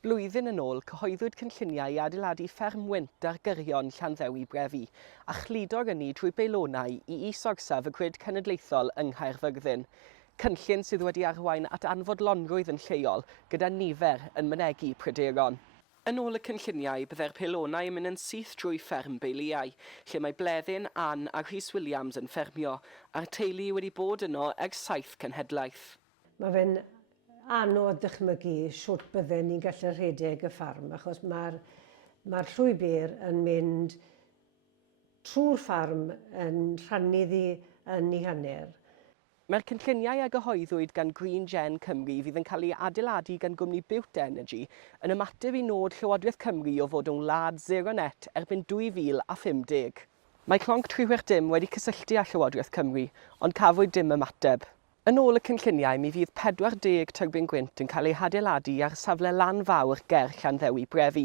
Blwyddyn yn ôl, cyhoeddwyd cynlluniau i adeiladu fferm wynt ar gyrion Llanddewi Brefi, a chludodd ynni trwy Peilonnau i is-orsaf y Grid Cenedlaethol yng Nghaerfyrddin. Cynllun sydd wedi arwain at anfodlonrwydd yn lleol gyda nifer yn mynegu pryderon. Yn ôl y cynlluniau, byddai'r Peilonnau yn mynd yn syth drwy fferm Beiliau, lle mae Bleddyn, Ann a Rhys Williams yn ffermio, a'r teulu wedi bod yno ag 7 cenhedlaeth. Mae fe'n anodd dychmygu sut bydden ni'n gallu rhedeg y ffarm, achos mae'r llwybr yn mynd trwy'r ffarm yn rhannu ddi yn ei hanner. Mae'r cynlluniau a gyhoeddwyd gan Green Gen Cymru fydd yn cael ei adeiladu gan gwmni Built Energy yn ymateb i nod Llywodraeth Cymru o fod yn wlad zero net erbyn 2050. Mae clonc Trwywyr Dim wedi cysylltu â Llywodraeth Cymru, ond cafwyd dim ymateb. Yn ôl y cynlluniau, mi fydd 40 tyrbyn gwynt yn cael ei adeiladu ar safle lan fawr ger Llanddewi Brefi.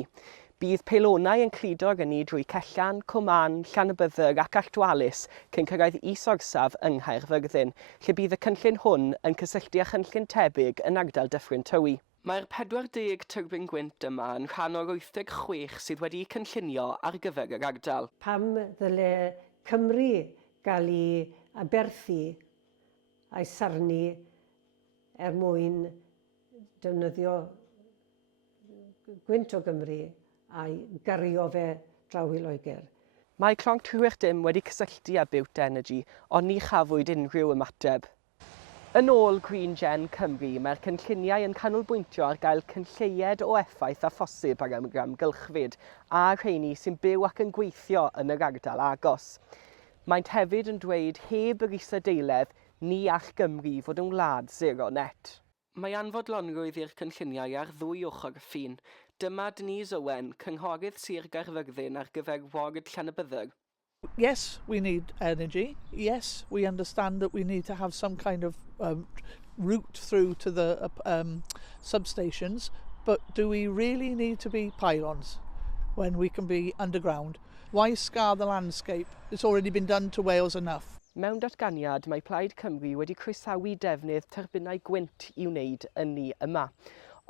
Bydd Peilonnau yn cludo ynni drwy Cellan, Cwman, Llanybyddyr ac Alltwalus cyn cyrraedd is-orsaf yng Nghaerfyrddin, lle bydd y cynllun hwn yn cysylltu â chynllun tebyg yn ardal Dyffryn Tywi. Mae'r 40 tyrbyn gwynt yma yn rhan o'r 86 sydd wedi cynllunio ar gyfer yr ardal. Pam ddyle Cymru gael ei aberthu a'i sarnu mwyn defnyddio gwynt o Gymru a'i gario fe draw i Loegr. Mae clonc Trwywyr Dim wedi cysylltu â Built Energy, ond ni chafwyd unrhyw ymateb. Yn ôl Green Gen Cymru, mae'r cynlluniau yn canolbwyntio ar gael cynlleied o effaith a phosib ar amgylchfyd a rheini sy'n byw ac yn gweithio yn yr ardal agos. Maent hefyd yn dweud heb yr is-adeiledd ni all Gymru fod yn wlad zero net. Mae anfodlonrwydd i'r cynlluniau ar ddwy ochr y ffin. Dyma Denise Owen, cynghorydd Sir Gaerfyrddin ar gyfer ward Llanybyddyr. Yes, we need energy. Yes, we understand that we need to have some kind of route through to the substations, but do we really need to be pylons when we can be underground? Why scar the landscape? It's already been done to Wales enough. Mewn datganiad, mae Plaid Cymru wedi croesawu defnydd tyrbynau gwynt i wneud ynni yma,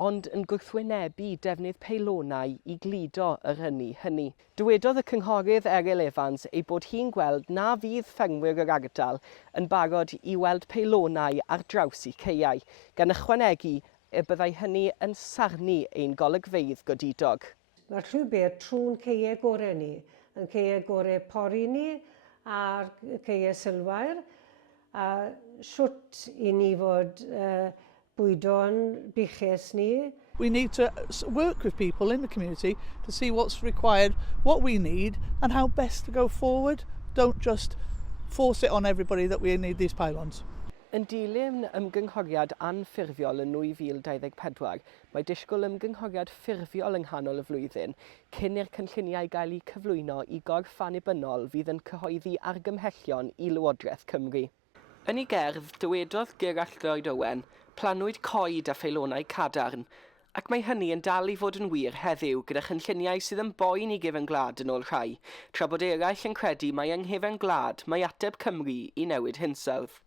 ond yn gwrthwynebu defnydd Peilonnau i gludo yr hynny. Dywedodd y cynghorydd Eryl Evans ei bod hi'n gweld na fydd ffermwyr yr ardal yn barod i weld Peilonnau ar draws eu caeau, gan ychwanegu y byddai hynny yn sarnu ein golygfeydd godidog. Mae'r llwybr trwy'n caeau gorau ni, yn caeau gorau pori ni a'r caeau sylfair, a siwt i ni fod bwydo'n biches ni. We need to work with people in the community to see what's required, what we need and how best to go forward. Don't just force it on everybody that we need these pylons. Yn dilyn ymgynghoriad anffurfiol yn 2024, mae disgwyl ymgynghoriad ffurfiol yng nghanol y flwyddyn cyn i'r cynlluniau gael eu cyflwyno i gorff annibynnol fydd yn cyhoeddi argymhellion i Lywodraeth Cymru. Yn ei gerdd, dywedodd Gerallt Lloyd Owen, planwyd coed a Peilonnau cadarn, ac mae hynny yn dal i fod yn wir heddiw gyda chynlluniau sydd yn boen i gefn gwlad yn ôl rhai, tra bod eraill yn credu mai yng nghefn gwlad mae ateb Cymru i newid hinsawdd.